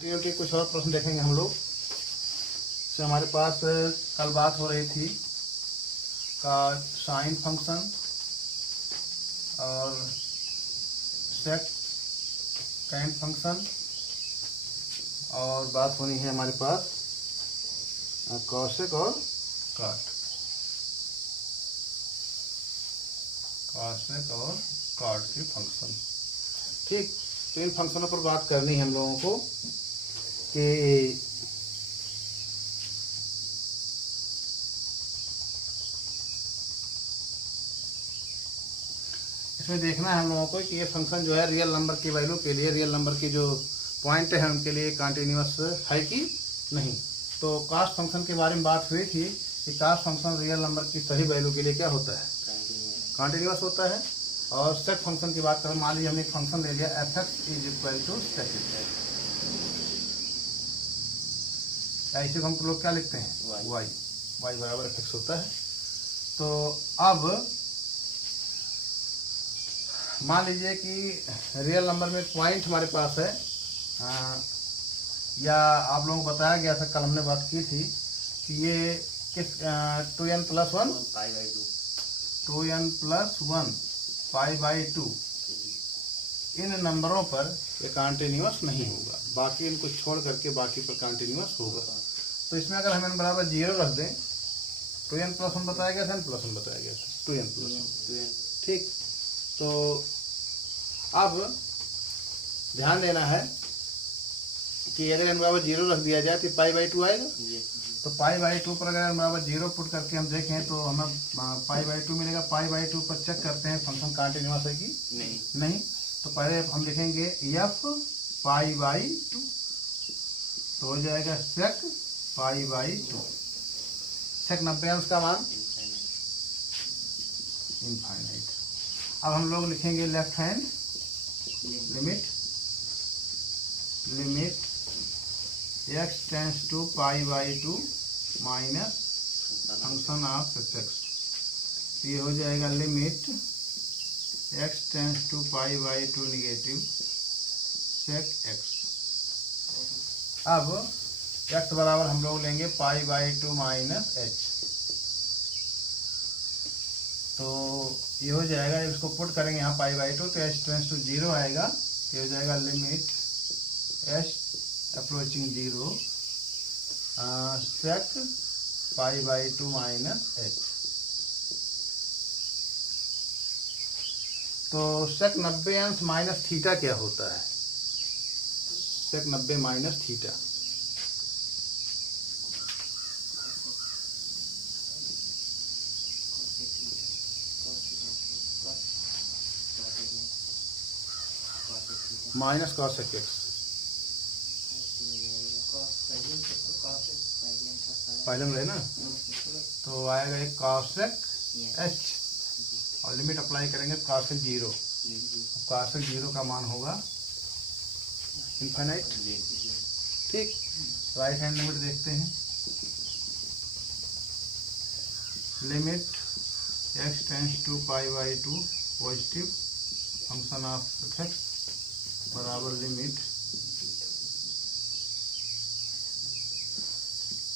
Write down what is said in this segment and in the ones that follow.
Continuity कुछ और प्रश्न देखेंगे हम लोग। तो हमारे पास कल बात हो रही थी का साइन फंक्शन और सेकेंड फंक्शन, और बात होनी है हमारे पास कॉसेक और कॉट। कॉसेक और कॉट के फंक्शन, ठीक। तो इन फंक्शनों पर बात करनी है हम लोगों को कि इसमें देखना है हम लोगों को कि ये फंक्शन जो है रियल नंबर की वैल्यू के लिए, रियल नंबर की जो पॉइंट है उनके लिए कंटिन्यूअस है कि नहीं। तो कास्ट फंक्शन के बारे में बात हुई थी कि कास्ट फंक्शन रियल नंबर की सही वैल्यू के लिए क्या होता है, कंटिन्यूअस होता है। और सेक फंक्शन की बात करें, मान लीजिए हमने एक फंक्शन ले लिया f(x) इज इक्वल टू सेक। ऐसे हम लोग क्या लिखते हैं, y बराबर f(x) होता है। तो अब मान लीजिए कि रियल नंबर में पॉइंट हमारे पास है, या आप लोगों को बताया गया था, कल हमने बात की थी कि ये किस 2n+1 2n+1 इन नंबरों पर ये कंटिन्यूअस नहीं होगा, बाकी इनको छोड़ करके बाकी पर कंटिन्यूअस होगा। तो इसमें अगर हम n बराबर 0 रख दें, 2n+1 बताया गया था, n+1 बताया गया था, 2n+1, ठीक। तो अब ध्यान देना है कि अगर n बराबर 0 रख दिया जाए तो π/2 आएगा। तो π/2 पर अगर n बराबर 0 पुट करके हम देखें तो हमें π/2 मिलेगा। π/2 पर चेक करते हैं फंक्शन कंटिन्यूअस है कि नहीं। तो पहले हम लिखेंगे f π/2, तो हो जाएगा sec π/2। sec 90 अंश का मान इनफाइनाइट। अब हम लोग लिखेंगे left hand limit x tends to π/2 minus function of f(x). ये हो जाएगा limit x tends to π/2 negative sec x। अब x बराबर हम लोग लेंगे π/2 माइनस h। तो ये हो जाएगा, इसको पुट करेंगे यहाँ π/2 तो h टेंस टू 0 आएगा। ये हो जाएगा limit h approaching 0 sec π/2 minus h। तो sec 90 अंश माइनस थीटा क्या होता है, sec 90 minus theta, minus cos x। पहले में रहे ना, तो आएगा एक cosec h और लिमिट अप्लाई करेंगे cosec 0। cosec 0 का मान होगा इनफाइनाइट, ठीक। राइट हैंड लिमिट देखते हैं, limit x tends to π/2 positive function of f(x) बराबर limit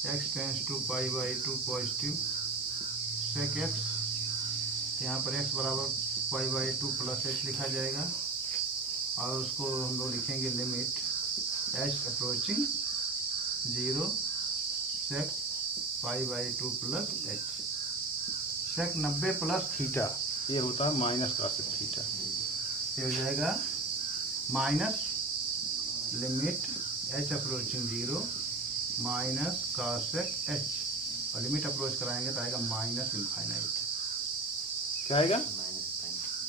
x tends to π/2 positive sec x। यहाँ पर x बराबर π/2 प्लस h लिखा जाएगा और उसको हम लोग लिखेंगे limit h approaching 0 sec π/2 plus h। sec 90 plus theta ये होता है माइनस cosec थीटा। ये हो जाएगा minus limit h approaching 0 minus cosec h, और लिमिट अप्रोच कराएंगे तो आएगा माइनस इनफाइनाइट। क्या आएगा,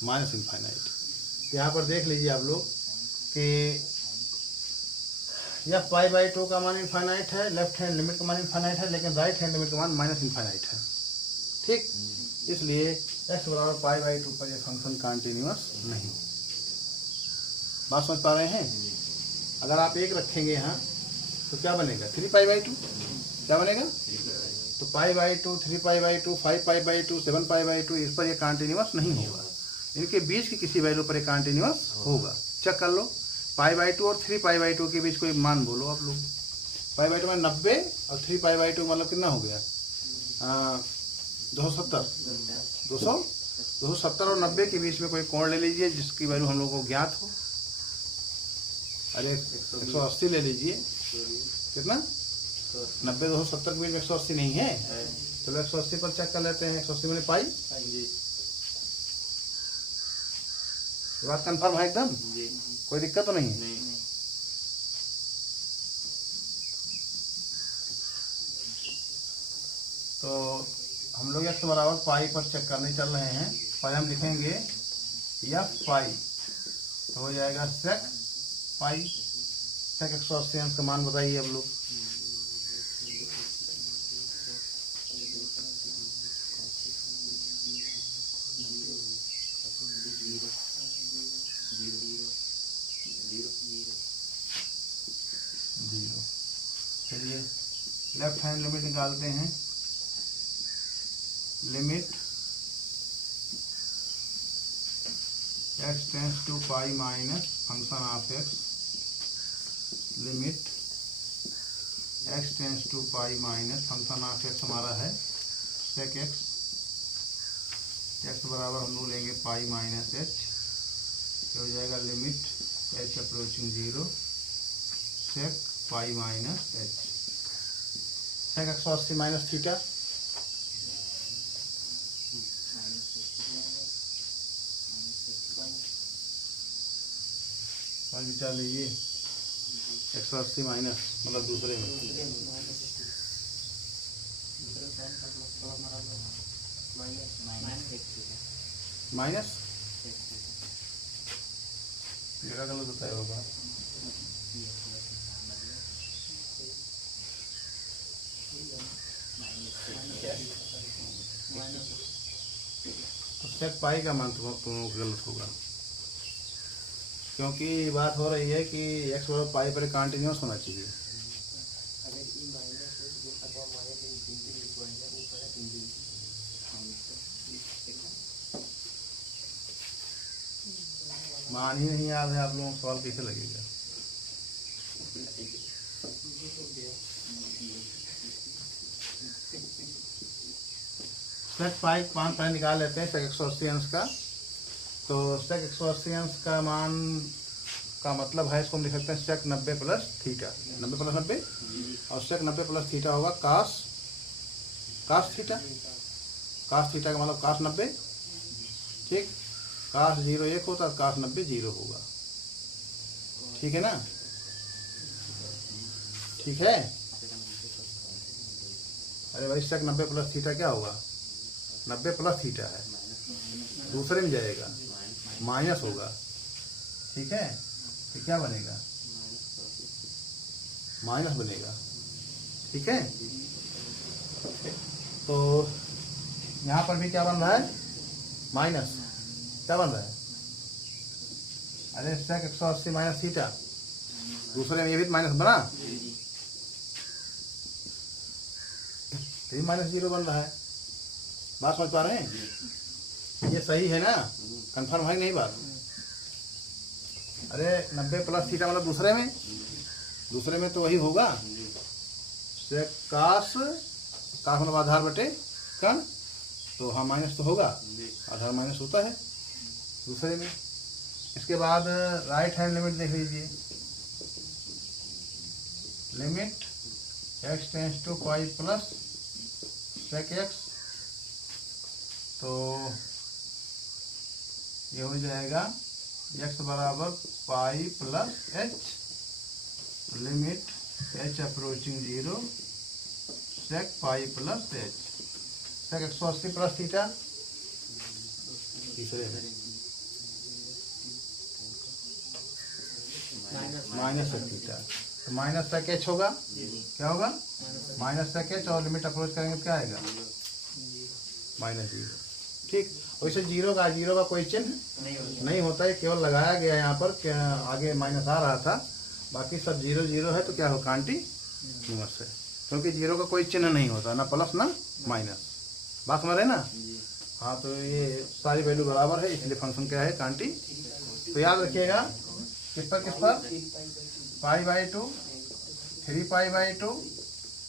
माइनस इनफाइनाइट। यहाँ पर देख लीजिए आप लोग कि यह π/2 का मान इनफाइनाइट है, लेफ्ट हैंड लिमिट का मान इनफाइनाइट है, लेकिन राइट हैंड लिमिट का मान माइनस इनफाइनाइट है, ठीक। इसलिए x बराबर π/2 पर यह फंक्शन कंटिन्यूअस नहीं। बात समझ पा रहे हैं। अगर आप एक रखेंगे यहाँ तो क्या बनेगा, 3π/2 क्या बनेगा, तो π/2 3π/2 5π/2 7π/2 इस पर ये कंटिन्यूअस नहीं होगा। इनके बीच की किसी वैल्यू पर ये कंटिन्यूअस होगा। चेक कर लो π/2 और 3π/2 के बीच कोई मान बोलो आप लोग। π/2 में 90 और 3π/2 मतलब कितना हो गया 270 और 90 के बीच में कोई कोण ले लीजिए जिसकी वैल्यू हम लोग को ज्ञात हो। अरे 180 ले लीजिए। कितना 90 270 के बीच में 180 नहीं है। चलो 180 पर चेक कर लेते हैं। 180 में पाई बात कंफर्म है एकदम, कोई दिक्कत तो नहीं है। तो हम लोग x बराबर पाई पर चेक करने चल रहे हैं। पाई हम लिखेंगे या पाई तो हो जाएगा सेक पाई। सेक 180 अंश का मान बताइए अब लोग। जीरो। चलिए लेफ्ट हैंड लिमिट निकालते हैं। Limit x tends to pi minus function of x। Limit x tends to pi minus function of x हमारा है सेक x। x बराबर हम लोग लेंगे पाई माइनस h। हो जाएगा limit h approaching 0 sec pi minus h। Sec 180 minus theta विचार लीजिए। 180 माइनस मतलब दूसरे में माइनस जगह गलत बताया होगा। तो सेक पाई का मान तुम गलत होगा क्योंकि बात हो रही है कि x बराबर पाई पर कंटिन्यूअस होना चाहिए। मान ही नहीं याद है आप लोगों को, सवाल कैसे लगेगा। सेक पाई मान पहले निकाल लेते हैं सेक 180 अंश का। तो सेक 180 अंश का मान का मतलब है, इसको हम लिख सकते हैं सेक 90 प्लस थीटा। 90 प्लस 90 और सेक 90 प्लस थीटा होगा कास थीटा। कास थीटा का मतलब कास 90। ठीक, कास 0 1 होता है, कास 90 0 होगा। ठीक है ना, ठीक है। अरे भाई सेक 90 प्लस थीटा क्या होगा 90 प्लस थीटा है, दूसरे में जाएगा माइनस होगा। ठीक है, तो क्या बनेगा माइनस बनेगा। ठीक है, तो यहाँ पर भी क्या बन रहा है माइनस। क्या बन रहा है अरे सेक 180 माइनस थीटा, दूसरे में ये भी माइनस बना, ये माइनस 0 बन रहा है। बात समझ पा रहे हैं, ये सही है ना, कंफर्म है नहीं बात। अरे 90 प्लस थीटा मतलब दूसरे में तो वही होगा सेक कास मतलब आधार बटे कण, तो हाँ माइनस तो होगा, आधार माइनस होता है दूसरे में। इसके बाद राइट हैंड लिमिट देख लीजिए। Limit x tends to pi plus sec x, तो ये हो जाएगा x बराबर pi plus h। Limit h approaching 0 sec pi plus h। Sec 180 plus theta तीसरे माइनस सेक थीटा, तो माइनस सेक h होगा। क्या होगा माइनस सेक h, और लिमिट अप्रोच करेंगे तो क्या आएगा माइनस 0। ठीक, वैसे जीरो का कोई चिन्ह नहीं होता है, केवल लगाया गया यहाँ पर आगे माइनस आ रहा था, बाकी सब 0 0 है। तो क्या हो कंटीन्यूअस है, क्योंकि जीरो का कोई चिन्ह नहीं होता, ना प्लस ना माइनस। बात समझ रहे ना। हाँ, तो ये सारी वैल्यू बराबर है, इसलिए फंक्शन क्या है कंटीन्यूअस। तो याद रखिएगा किस पर pi by 2, 3 pi by 2,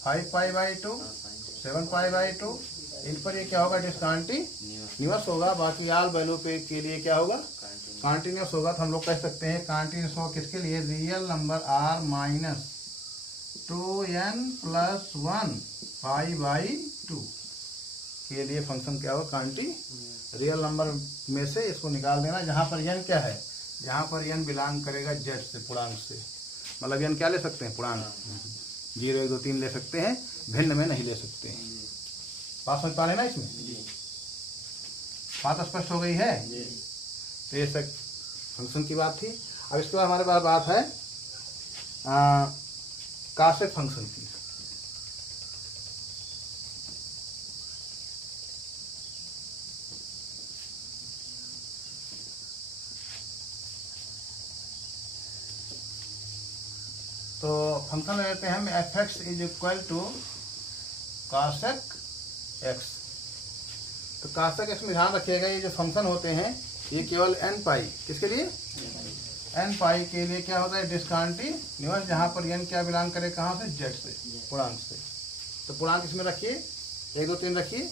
5 pi by 2, 7 pi by 2, इन पर ये क्या होगा, डिसकंटिन्यूअस होगा। बाकी आल वैल्यू पे के लिए क्या होगा, कंटिन्यूअस होगा। तो हम लोग कह सकते हैं कंटिन्यूअस होगा किसके लिए, real number r minus 2n+1 pi by 2 के लिए फंक्शन क्या होगा, रियल नंबर में से इसको निकाल देना। जहाँ पर n क्या है, जहाँ पर n बिलोंग करेगा z से, पूर्णांक से, मतलब n क्या ले सकते हैं, पूर्णांक 0 1 2 3 ले सकते हैं, भिन्न में नहीं ले सकते हैं। बात समझ पा रहे ना इसमें, बात स्पष्ट हो गई है। तो ये सब फंक्शन की बात थी। अब इसके बाद हमारे पास बात है कासेट फंक्शन की। तो फंक्शन ले लेते हैं हम f(x) = cosec x। तो cosec x में ध्यान रखिएगा, ये जो फंक्शन होते हैं ये केवल n पाई, किसके लिए, n पाई के लिए क्या होता है, डिसकंटिन्यूअस, जहाँ पर n क्या बिलोंग करे, कहाँ से, z से, पूर्णांक से। तो पूर्णांक इसमें रखिए 1 2 3 रखिए,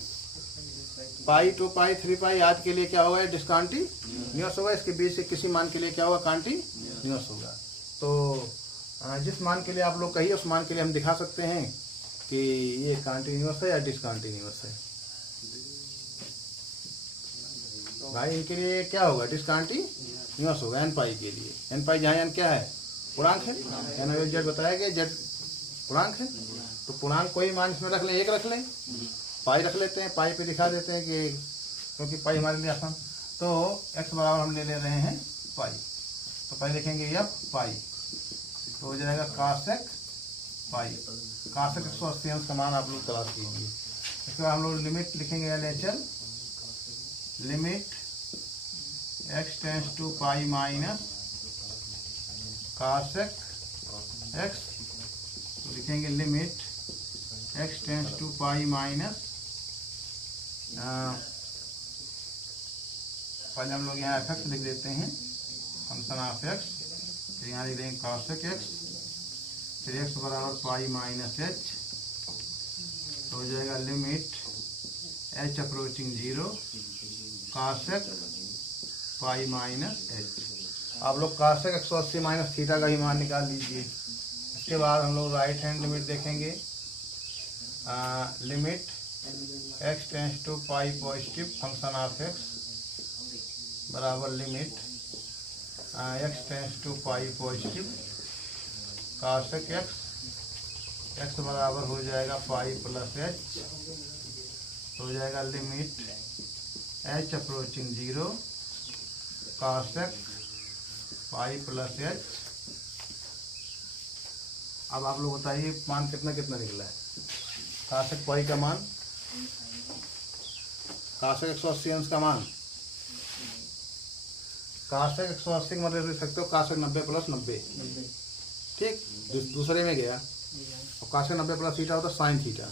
पाई 2 पाई 3 पाई आज के लिए क्या होगा, डिसकंटिन्यूअस होगा। इसके बीच से किसी मान के लिए क्या होगा, कंटिन्यूअस होगा। तो जिस मान के लिए आप लोग कहिए उस मान के लिए हम दिखा सकते हैं कि ये कंटिन्यूअस है या डिसकंटिन्यूअस है। भाई इनके लिए क्या होगा, डिसकंटिन्यूअस होगा n पाई के लिए। n पाई जहाँ n क्या है, पूर्णांक है, n z बताया गया, z पूर्णांक है। तो पूर्णांक कोई मान इसमें रख लें, 1 रख लें, पाई रख लेते हैं, पाई पे दिखा देते हैं कि क्योंकि पाई हमारे लिए आसान। तो x बराबर हम ले रहे हैं पाई, तो पाई लिखेंगे f पाई, तो हो जाएगा cosec पाई। cosec 180 अंश का मान आप लोग तलाश कीजिए। इसके बाद हम लोग लिमिट लिखेंगे, LHL limit x tends to pi minus cosec x, तो लिखेंगे limit x tends to pi minus, पहले हम लोग यहाँ f(x) लिख देते हैं, फंक्शन ऑफ x, तो यहाँ लिख देंगे cosec x, फिर x बराबर पाई माइनस h, तो हो जाएगा limit h approaching 0 cosec pi minus h। आप लोग cosec 180 माइनस थीटा का ही मान निकाल लीजिए। इसके बाद हम लोग राइट हैंड लिमिट देखेंगे, limit x tends to pi positive function of x बराबर limit x tends to pi positive cosec x बराबर हो जाएगा पाई प्लस h, तो हो जाएगा लिमिट h अप्रोचिंग 0 cosec पाई प्लस h। अब आप लोग बताइए मान कितना कितना निकला है, cosec पाई का मान, cosec 180 अंश का मान, cosec 180 का मतलब लिख सकते हो cosec 90 + 90, ठीक, दूसरे में गया। और cosec 90 + थीटा होता है साइन थीटा,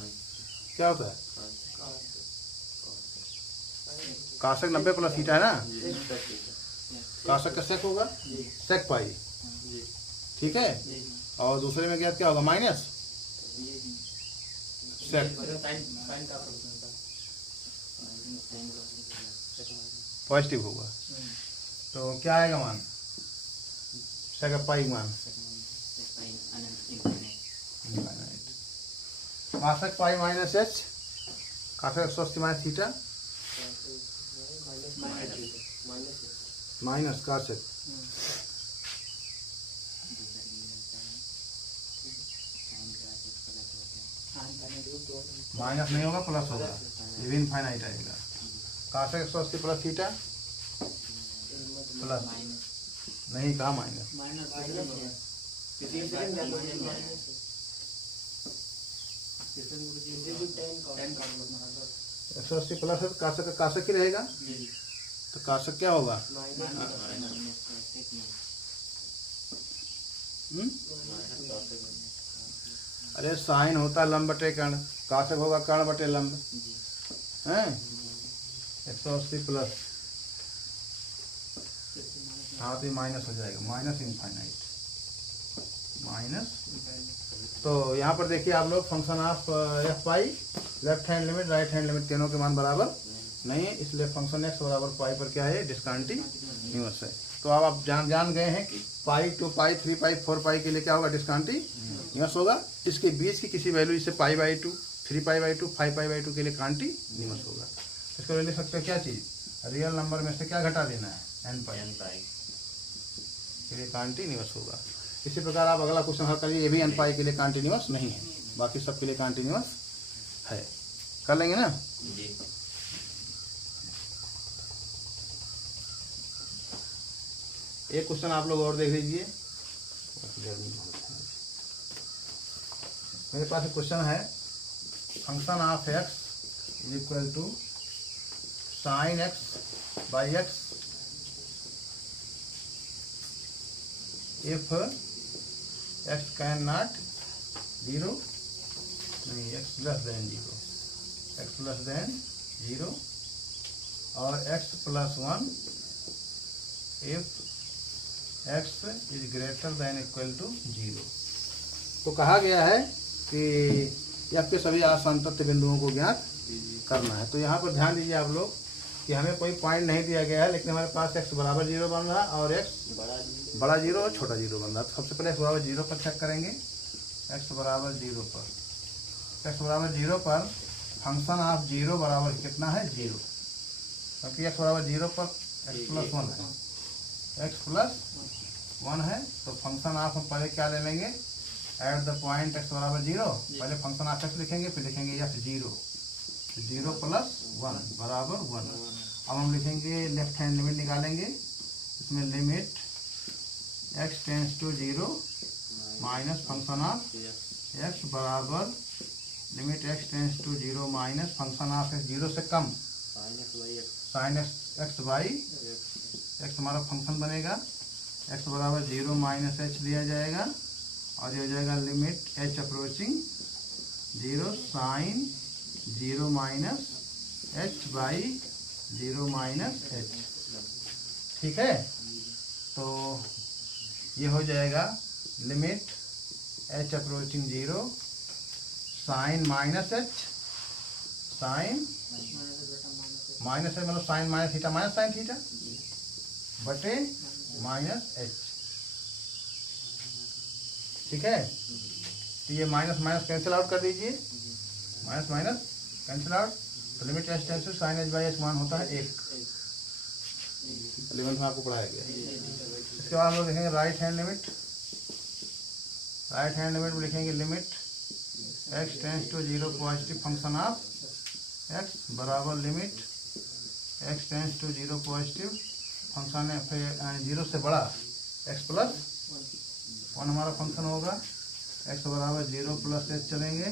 क्या होता है, cosec 90 + थीटा है ना, cosec का सेक होगा, सेक पाई, ठीक है। और दूसरे में गया क्या होगा, माइनस सेक पॉजिटिव होगा, तो क्या आएगा मान, सेक पाई मान, cosec pi minus h, cosec 180 minus theta minus cosec, minus नहीं होगा प्लस होगा, ये भी इनफाइनाइट आएगा। cosec 180 प्लस थीटा प्लस नहीं, कहा माइनस, 180 प्लस है तो cosec का cosec ही रहेगा, तो cosec क्या होगा, अरे साइन होता लंब बटे कर्ण, cosec होगा कर्ण बटे लंब हैं, 180 प्लस हाँ तो ये माइनस हो जाएगा, माइनस इनफाइनाइट, माइनस। तो यहाँ पर देखिए आप लोग function of F pi, left hand limit right hand limit तीनों के मान बराबर नहीं है, इसलिए फंक्शन एक्स बराबर पाई पर क्या है, डिस्कंटिन्यूअस है। तो अब आप जान गए हैं कि पाई 2 पाई 3 पाई 4 पाई के लिए क्या होगा, डिस्कंटिन्यूअस होगा। इसके बीच की किसी वैल्यू जैसे pi by 2, 3 pi by 2, 5 pi by 2 के लिए कंटिन्यूअस होगा। इसको ले सकते हो क्या चीज़, रियल नंबर में से क्या घटा देना है, एन पाई के लिए कंटिन्यूअस होगा। इसी प्रकार आप अगला क्वेश्चन हल करिए, ये भी एन पाई के लिए कंटिन्यूअस नहीं है, बाकी सब के लिए कंटिन्यूअस है। कर लेंगे ना जी। एक क्वेश्चन आप लोग और देख लीजिए, मेरे पास एक क्वेश्चन है, function of x is equal to sine x by x if x can not zero, नहीं x less than zero, x less than zero और x plus 1 if x is greater than equal to zero. तो कहा गया है कि F के सभी असंतत बिंदुओं को ज्ञात करना है। तो यहाँ पर ध्यान दीजिए आप लोग कि हमें कोई पॉइंट नहीं दिया गया है, लेकिन हमारे पास एक्स बराबर जीरो बन रहा है और एक्स बड़ा जीरो और छोटा जीरो बन रहा है। तो सबसे पहले एक्स बराबर जीरो पर चेक करेंगे, एक्स बराबर जीरो पर, एक्स बराबर जीरो पर फंक्शन ऑफ जीरो बराबर कितना है, जीरो, क्योंकि एक्स बराबर जीरो पर एक्स प्लस 1 है, एक्स प्लस 1 है। तो फंक्शन ऑफ हम पहले क्या ले लेंगे, एट द पॉइंट एक्स बराबर जीरो, पहले फंक्शन ऑफ एक्स लिखेंगे, फिर लिखेंगे एफ जीरो, जीरो प्लस 1 बराबर 1। अब हम लिखेंगे लेफ्ट हैंड लिमिट निकालेंगे, इसमें limit x tends to zero minus function of x बराबर limit x tends to zero minus function of x zero से कम साइन एक्स बाई एक्स हमारा फंक्शन बनेगा, एक्स बराबर जीरो माइनस एच लिया जाएगा और ये हो जाएगा limit h approaching zero sine zero minus h by zero minus h. ठीक है, तो ये हो जाएगा limit h approaching zero sine minus h, sign minus h मतलब sine minus theta minus sine theta बटे माइनस एच। ठीक है, तो ये माइनस माइनस कैंसिल आउट कर दीजिए, माइनस माइनस कैंसिल आउट, तो limit h tends to sine h by h मान होता है 1, 11 में आपको पढ़ाया गया। इसके बाद हम लोग लिखेंगे right hand limit, right hand limit में लिखेंगे limit x tends to zero positive function of x बराबर limit x tends to zero positive function zero से बड़ा एक्स प्लस 1 हमारा फंक्शन होगा, एक्स बराबर जीरो प्लस एच चलेंगे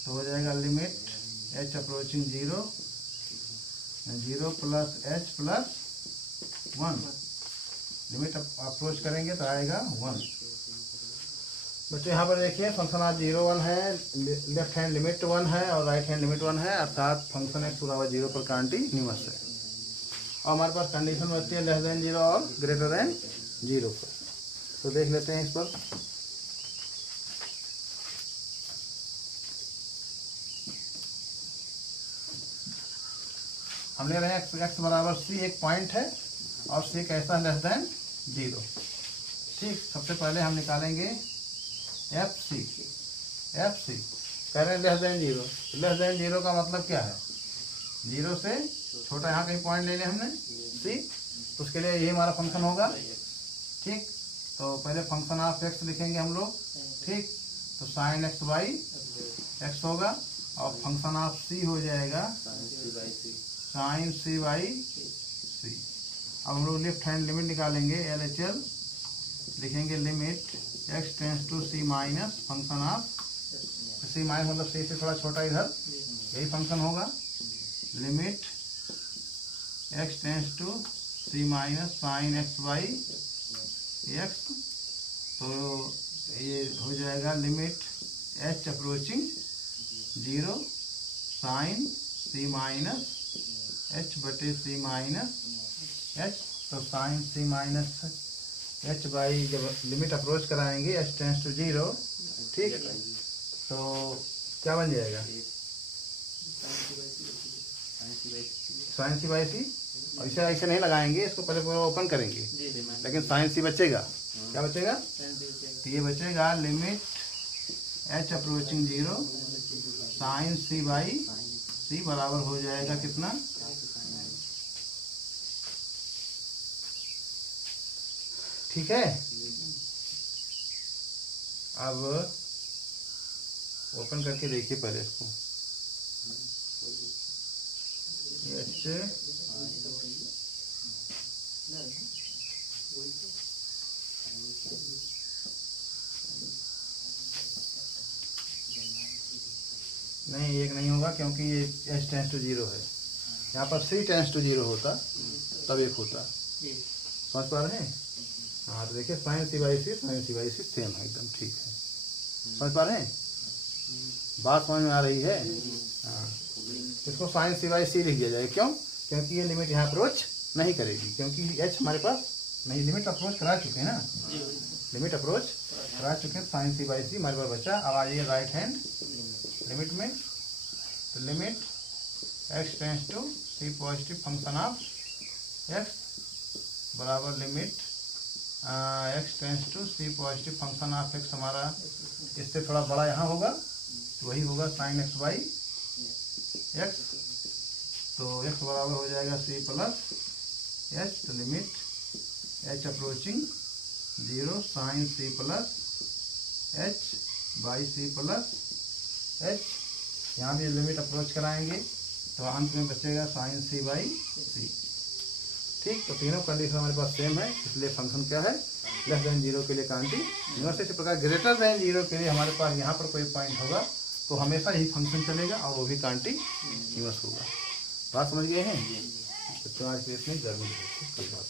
तो हो जाएगा limit h approaching zero, zero plus H plus 1, limit approach करेंगे तो आएगा 1। बच्चों यहाँ पर देखिए फंक्शन ऑफ जीरो 1 है, लेफ्ट हैंड लिमिट 1 है और राइट हैंड लिमिट 1 है, अर्थात फंक्शन एक्स बराबर जीरो पर कंटिन्यूअस है। और हमारे पास कंडीशन बचती है लेस देन जीरो और ग्रेटर देन जीरो पर। तो देख लेते हैं इस पर, हम ले रहे हैं एक्स बराबर सी एक पॉइंट है और सी कैसा लेस देन जीरो। ठीक, सबसे पहले हम निकालेंगे एफ सी, एफ सी कह रहे हैं less than zero, less than zero का मतलब क्या है, जीरो से छोटा यहाँ कहीं पॉइंट ले लिया हमने सी, तो उसके लिए यही हमारा फंक्शन होगा। ठीक, तो पहले फंक्शन ऑफ एक्स लिखेंगे हम लोग, ठीक, तो साइन एक्स बाई एक्स होगा और फंक्शन ऑफ सी हो जाएगा साइन सी बाई सी। अब हम लोग लेफ्ट हैंड लिमिट निकालेंगे, एल एच एल लिखेंगे limit x tends to c minus function of c minus मतलब सी से थोड़ा छोटा इधर, यही फंक्शन होगा, limit x tends to c minus sine x by x, तो ये हो जाएगा limit h approaching zero sine c minus h बटे सी माइनस एच, तो sine c minus h by, जब लिमिट अप्रोच कराएंगे एच टेंस टू 0, ठीक, तो क्या बन जाएगा साइन सी बाई सी। और इसे ऐसे नहीं लगाएंगे, इसको पहले पूरा ओपन करेंगे, लेकिन साइन सी बचेगा। क्या बचेगा? तो ये बचेगा limit h approaching 0 sine c by c बराबर हो जाएगा कितना? ठीक है। अब ओपन करके देखिए पहले इसको। नहीं, एक नहीं होगा क्योंकि ये एच टेंस टू 0 है। यहाँ पर सी टेंस टू 0 होता तब एक होता। समझ पा रहे हैं? हाँ, तो देखिए sine c by c same है, एकदम ठीक है। समझ पा रहे हैं? बात समझ में आ रही है? हाँ, इसको साइन सी बाई सी लिख दिया जाए। क्यों? क्योंकि ये लिमिट यहाँ अप्रोच नहीं करेगी, क्योंकि एच हमारे पास नहीं, लिमिट अप्रोच करा चुके हैं ना, लिमिट अप्रोच करा चुके हैं। साइन सी बाई सी हमारे पास बचा। अब आ जाइए राइट हैंड लिमिट में, तो limit x tends to c positive function of x बराबर limit x tends to c positive function of x, हमारा इससे थोड़ा बड़ा यहाँ होगा, तो वही होगा साइन एक्स बाई एक्स। तो एक्स बराबर हो जाएगा सी प्लस एच, तो limit h approaching 0 sine c plus h by c plus h. यहाँ भी लिमिट अप्रोच कराएंगे तो अंत में बचेगा साइन सी बाई सी। ठीक, तो तीनों कंडीशन हमारे पास सेम है, इसलिए फंक्शन क्या है? लेस देन 0 के लिए कंटिन्यूअस। इसी प्रकार ग्रेटर देन 0 के लिए हमारे पास यहाँ पर कोई पॉइंट होगा तो हमेशा यही फंक्शन चलेगा और वो भी कंटिन्यूअस होगा। बात समझ गए हैं? तो आज के इसमें जरूर बात।